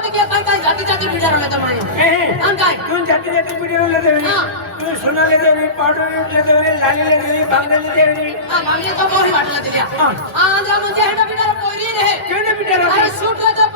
कधी काय काय काय जाती जाती बिडार होता म्हणे आणि काय तू जाती जाती पिढीवर देवी हा. तू सोनाले देवी पावडर देवी लालीले देवी बांगल्याले देवी हा मागणी तो मोही वाटला तिला हा. हा जा म्हणजे हेडा बिडार पोरी रे केवढे पिढ्याला अरे शूट ला फ़ोन केला हा.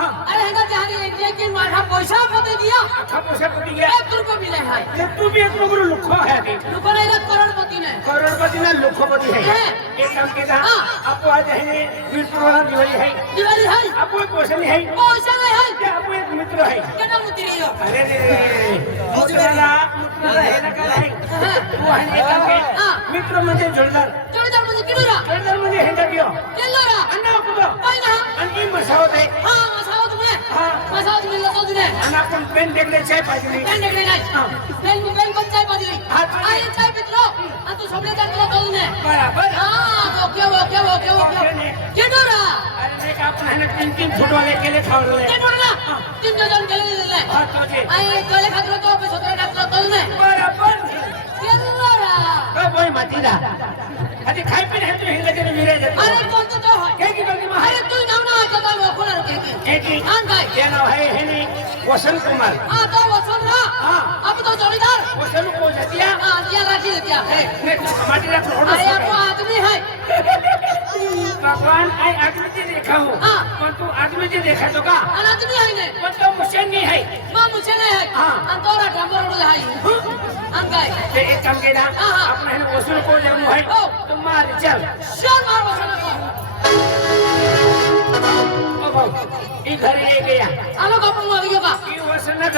अरे जहानी एक एक की माझा पैसा पते दिया। अख्खा पैसा पटी गया एक रुपया भी नहीं है। ते तू भी एक नोकरी लुखो है ते नहीं करोड़पति ने करोड़पति ना लुखोपति है। है। एक काम के था हाँ। आपको आज है वीरपुर वाला दिवाली है। दिवाली है। आपको एक क्वेश्चन है। पैसा नहीं है। क्या आपको एक मित्र है? केना मुती रही हो अरे रे मित्राला मित्राला हे नका नाही तू आहे एक काम के मित्र म्हणजे जोडदार जोडीदार म्हणजे किडूरा जोडदार म्हणजे हेंडा कियो? अण्णा कुठं पाहिना आणखी मसावत आहे हा मसावत म्हणे हा. આના પણ પેન ડેગડે છે પાછળ પેન ડેગડે ના પેન પેન પંચાય પાછળ આ એ ચાય મિત્રો આ તો સબલે ચાર કરો કહું ને બરાબર હા ઓકે ઓકે ઓકે ઓકે કેડોરા અરે મેં કા આપણે ટીમ ખાઈ પીને હેતુ હિલ લગે ને મિરે અરે કોણ તો કે કે ગલી માં અરે के के एक ही आणि काय ते नाव आहे हे नी वसंत कुमार हा तो वचन ना हा. अब तो जोडीदार वसंत को जतिया हा दिया राखी दिया है ने रख रोड अरे आपको आदमी है भगवान आई आदमी से देखा हूँ हाँ. पर तू आदमी से देखा तो का आदमी आहे ने तो मुझसे नहीं है मग मुझे नाही आहे हा. आणि तो डांबर उडला आहे ते एक काम हा, हा. आपण हे वसूल को जाऊ है तो मार चल शोर मार बसलो ओ લોકો ઈ ઘરે લઈ ગયા. આ લોકો પણ આવી ગયા ઈ વસન ન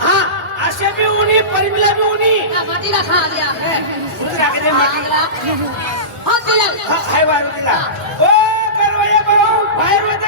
હા? ખાઈ વાળો દિલા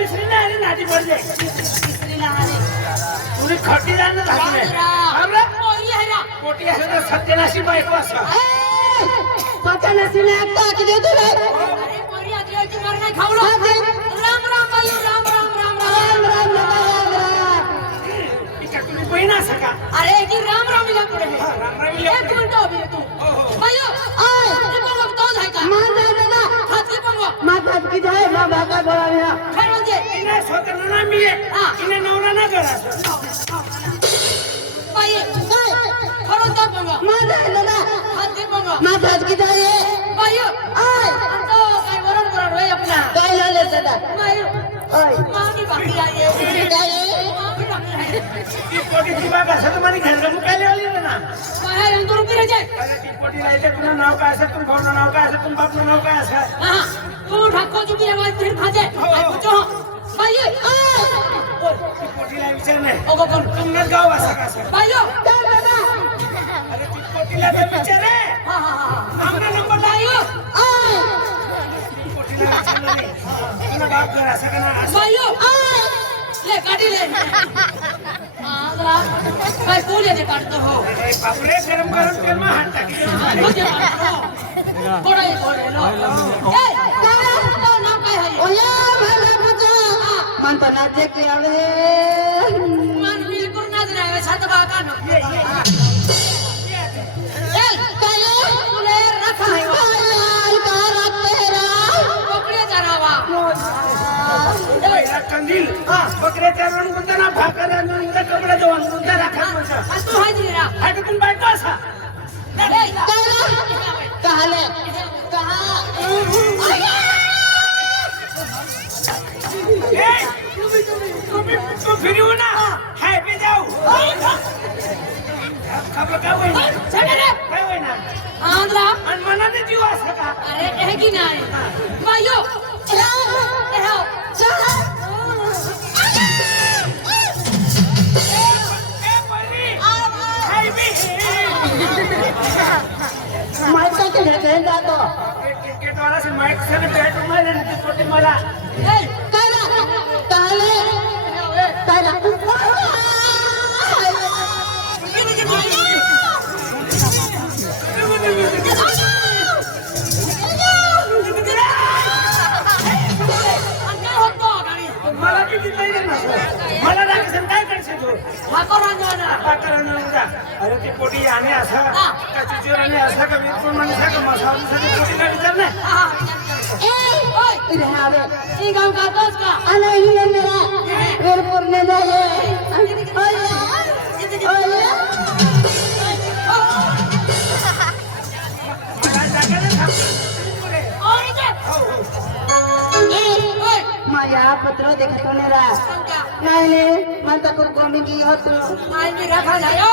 पिसरीला आले नाटी पडले तुरी खड्डी जाणं झाली हमरा कोटी आहे तर सत्यनाशी बायको असं सत्यनाशीने तिने स्वतःला ना मी तिने नवरा ना करा। खरंच बघा माझा आहे ना हात बघा माझा हात किती आहे बाई आय काय वरण वरण होय आपला काय झालं सदा। मामी बाकी आहे काय नाव काय तुम नाव काय असेल तुम बाप नाव काय असेल तू ठाको बायो ती पोटीला विचार नाही ओगो कोण गाव असं का असं बायो अरे ती तर विचार हा? हा हा आमचा नंबर बायो पोटीला विचारलं नाही। तुला बाप घर असं का ना बायो ले काढी ले। आगला काय कोण येते काढतो हो। बापरे गरम गरम तेल मग हात टाकी म्हणजे काढतो थोडा लो। ए आहे मान बिलकुल नाच नाही सात बाका नो। ए काय तुले रखा है। पकडे जरावा पहिला कंदील। बकऱ्याच्या रण गुंतना भाकर आणून इथं कपडा जवळ गुंता राखा आणि तू हाय दिली रा हाय तुम्ही बायको असा ए ए, तुम्ही तुम्ही तुम्ही खबर काय होईना? चल रे. काय होईना? आंध्रा आणि मनाने जीव असं का? अरे की नाही? बायो ए ए बरी हाय बी मायकाचे ढेकळे जातो. क्रिकेट वाला से माइक से बैट मारे ना छोटे मला. अरे ती पोटी आणि असा का चिचोराने असा का विरपूर माणसा का मसाला पोटी का विचार ना। ओय रे आवे ई गाव का तोच का। आला ही मेरा। वीरपुर ने जाए ओया मला जागा नाही. ओय पत्र देखतो नाही। म्हणता होतो। नाही मी रखा जायो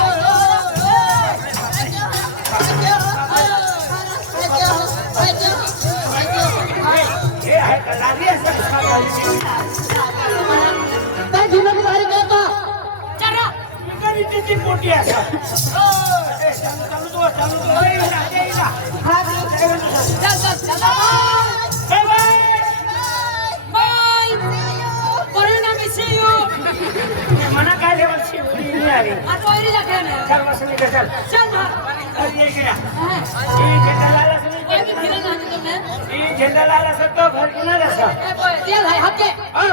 જનરલાલ સત્તો ભરપૂર ના રહેશે એ ભાઈ હકે આ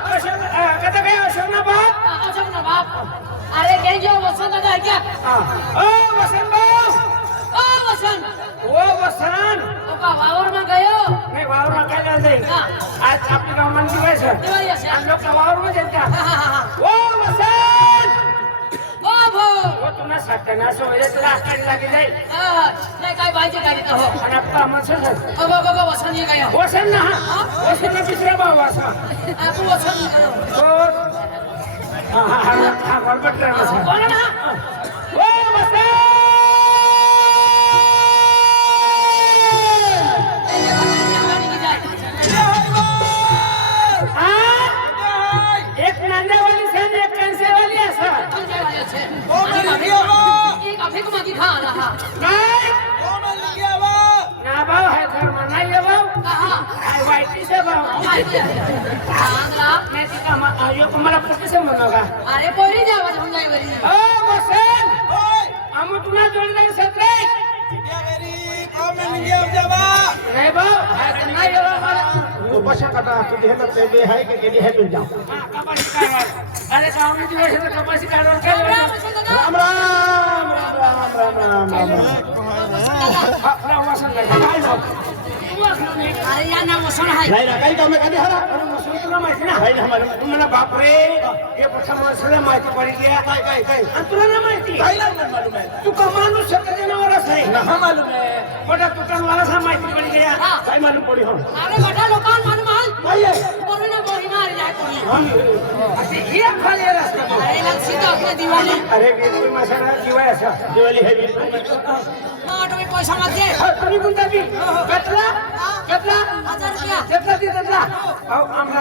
કદા કયા અશોકના બાપ અશોકના બાપ? अरे घे घेऊ वसंत ऐका. ओ वसंत ओ वसंत. ओ वसंत. बाबा वावर ना गयो नाही वावर ना काय जायचं आज आपली गावांची काय सर. आज लोक वावर मध्ये का? ओ वसंत. ओ भाऊ तुम्हाला सत्यानाश होईल तुला आकाडी लागली जाईल नाही काय पाहिजे काय तो हो. आणि आपला आमचं सर. ओ बाबा वसंत ये काय हो? वसंत ना वसंत दुसरा भाऊ असा. आपण वसंत છે. ઓ મારી ભીઓ એક ખા भाऊ है धर्म नाही आहे भाऊ काय वाईटीच आहे भाऊ नाही तिका आयोग मला कसं समजणार का अरे पोरी द्या ओ वसंत आम्ही तुला जोडणार सत्रे नाही भाऊ नाही तू कशा करता तुझे हे पेबे आहे की गेली आहे तुझ्या अरे कावण्याची वर्ष कपाशी काढून राम। राम राम राम राम राम राम। બાપરે એ પછી મસલે માહિતી પડી ગયા કઈ કઈ કઈ અંતરા માહિતી તું માલુમ પડી ગયા મારે બધા લોકો માલુમ હાલ કોરોના બોરી મારી જાય હમ અસી એક ખાલી રસ્તા अरे वीरपुरी मसाला दिवाळी असा. दिवाळी हे वीरपुरी तुम्ही पैसा माझे तुम्ही कोणता बी घेतला? घेतला? घेतला ते घेतला? अहो आमला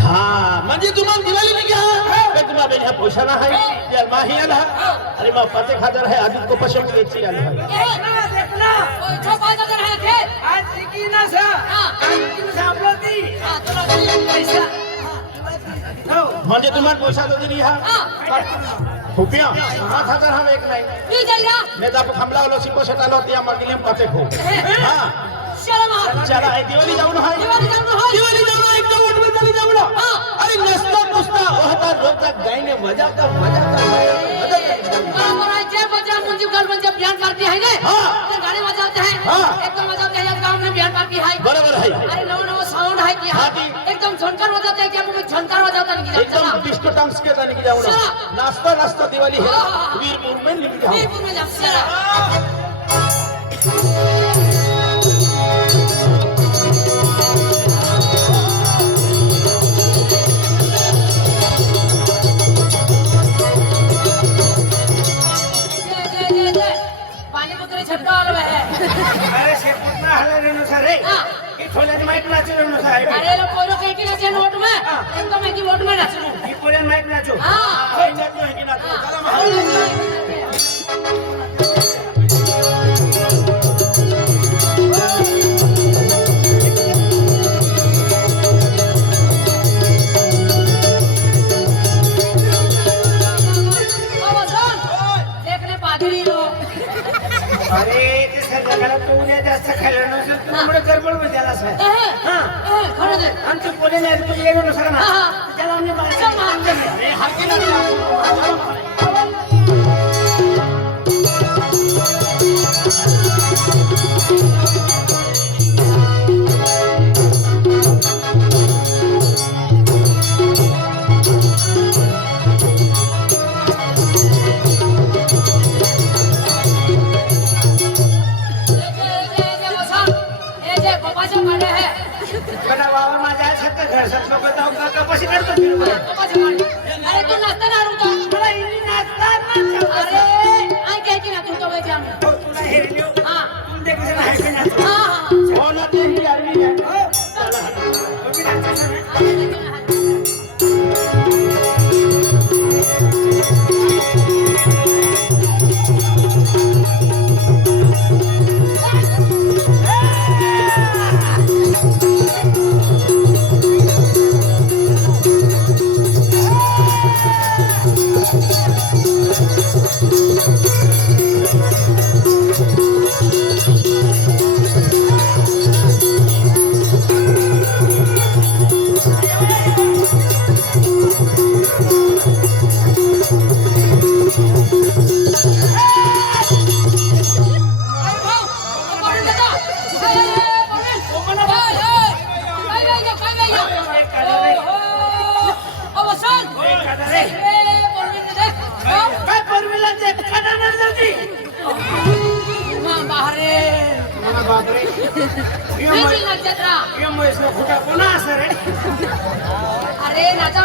हा। म्हणजे तुम्हाला दिवाळी नाही घ्या काय तुम्हाला ह्या पोशाला आहे माही आला अरे मग पाच एक हज़ार आहे आधी को पशम द्यायची आली आहे देखना। देखना पैसा पाच हज़ार आहे खेळ आज जिंकी ना सा हा. काल जिंकी सापडलं ती हा दिले पैसा। हो। म्हणजे तुम्हाला पोशा दिली हा। हा। खुपिया पाच हज़ार हा एक नाही। मी जाईला नाही तर आपण थांबला आलो आलो त्या मागील पाच एक हो। हा। हा। चला दिवाळी जाऊन हाय। दिवाळी जाऊन हाय. दिवाळी जाऊन एक अरे नसता नुसता होता रोता गायने मजा का मजा का मजा का बराबर है है ने? हाँ। गाने बजाते हैं. हाँ। एकदम बजाते हैं गांव में बयान करती है बरोबर आहे. अरे नव नव साउंड है? कि? हाँ। एकदम झनकार बजाते हैं क्या मुझे झनकार बजाता नहीं कि एकदम डिस्को डांस के जाने की चला। नाश्ता नाश्ता दिवाली है हाँ। वीरपुर में जाओ वीरपुर में जा અરે શેરપુતના હલારેનો છે રે. એ છોલાની માઈક નાચવાનો છે અરે લો કોરો કઈ કે છે નોટમાં? એમ તો મેં કી નોટમાં નાચું ઈ કોરેન માઈક નાચો. હા. કોઈ જાતનો હેકી નાચો ચાલો માં पोहण्या जास्त खायला नसेल त्यामुळे गडबड होईल त्याला असं आमचं पोहण्या येणं नसेल त्याला आम्ही 아, 똑같이 말해.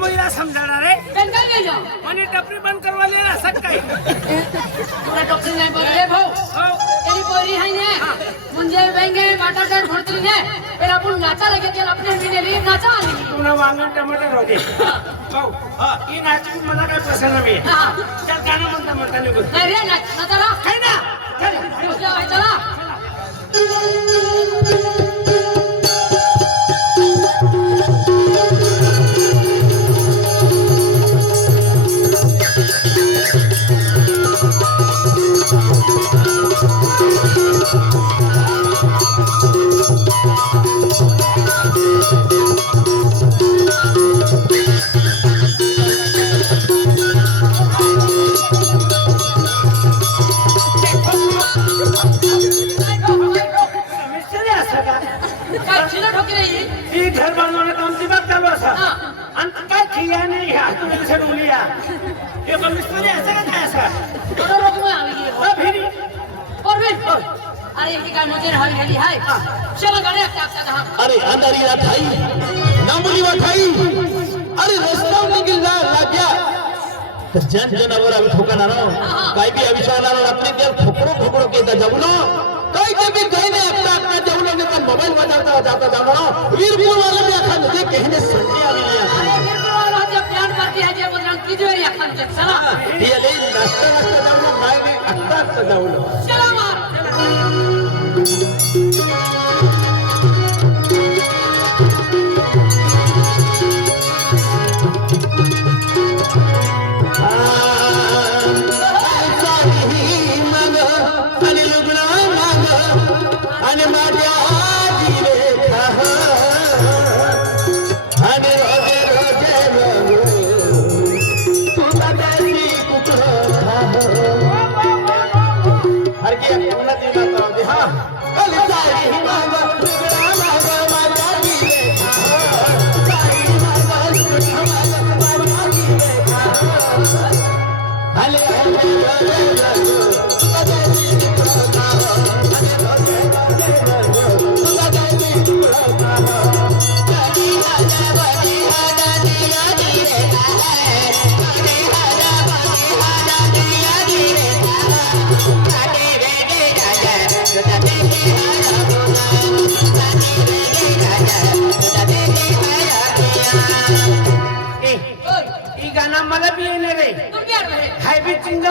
हिला समजाणार पण काय नाही ना म्हणे टपरी बंद करवाले असं काय तुला डॉक्टर नाही बोलले भाऊ। हो। तेरी पोरी हाय ने म्हणजे बेंगे बटाटा फोडती ने तर आपण नाचा लगे त्याला आपल्या मिनेली नाचा आली पुन्हा वांगण टमाटर होते हो ही नाची मला काय पसंत नाही हा. चल गाणं म्हणता म्हणता निघून नाही रे नाच काय ना? चल. उद्या व्हाय चला. रात आई नामुली वाटाई अरे रस्ता निघिल ना लाग्या तर जन जनावर आम्ही ठोकाणार काय बी अविचारणार रात्री त्या ठोकरो ठोकरो केता जाऊ ना काय ते बी काही नाही आता आता जाऊ ना तर मोबाईल वाजवता जाता जाऊ ना वीरपूर वाले भी अखा नदी कहने संडे आवी तो जब प्यार करती है जे बदला की जो या खान चला। ही आले नाश्ता नाश्ता जाऊ ना काय बी आत्ता आत्ता जाऊ ना चला मार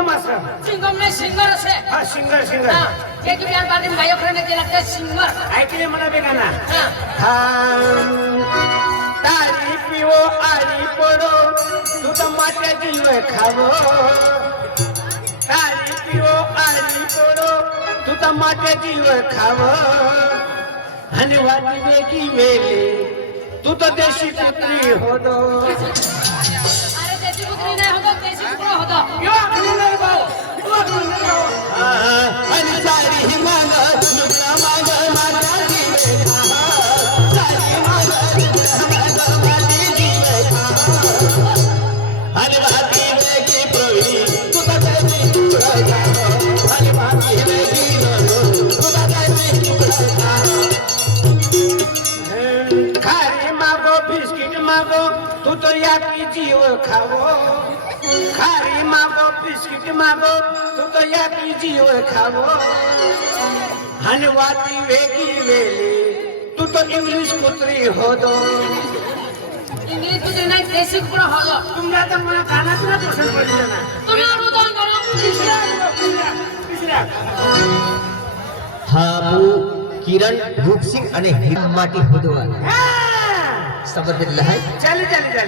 चिंगम असं सिंगम में सिंगर हा सिंगर सिंगर. हां जे दिला ते सिंगर। ऐकले मला बी गाणं हां। तारी पिवो आरी पडो दूध मात्या जीव खावो तारी पिवो आरी पडो दूध मात्या जीव खावो आणि वाटी वेगी वेली तू तर देशी पुत्री होतो अरे देसी कुत्री नाही होतो देसी कुत्रा होतो यो खारी मागो बिस्किट मागो तू तो याकी जीव खावो. खारी मांगो बिस्किट मांगो तू तो या पीजी और खाओ हनवाती वेगी वेली तू तो इंग्लिश कुत्री हो दो। इंग्लिश पुत्री नहीं देसी कुड़ा हो दो। तुमरा तो मना खाना तुरा पसंद कर लेना तुमरा रुदान करो। तीसरा हाबू किरण रूप सिंह अने हिरा माटी होदवा हाँ। सबद बिल्लाह चल चल चल।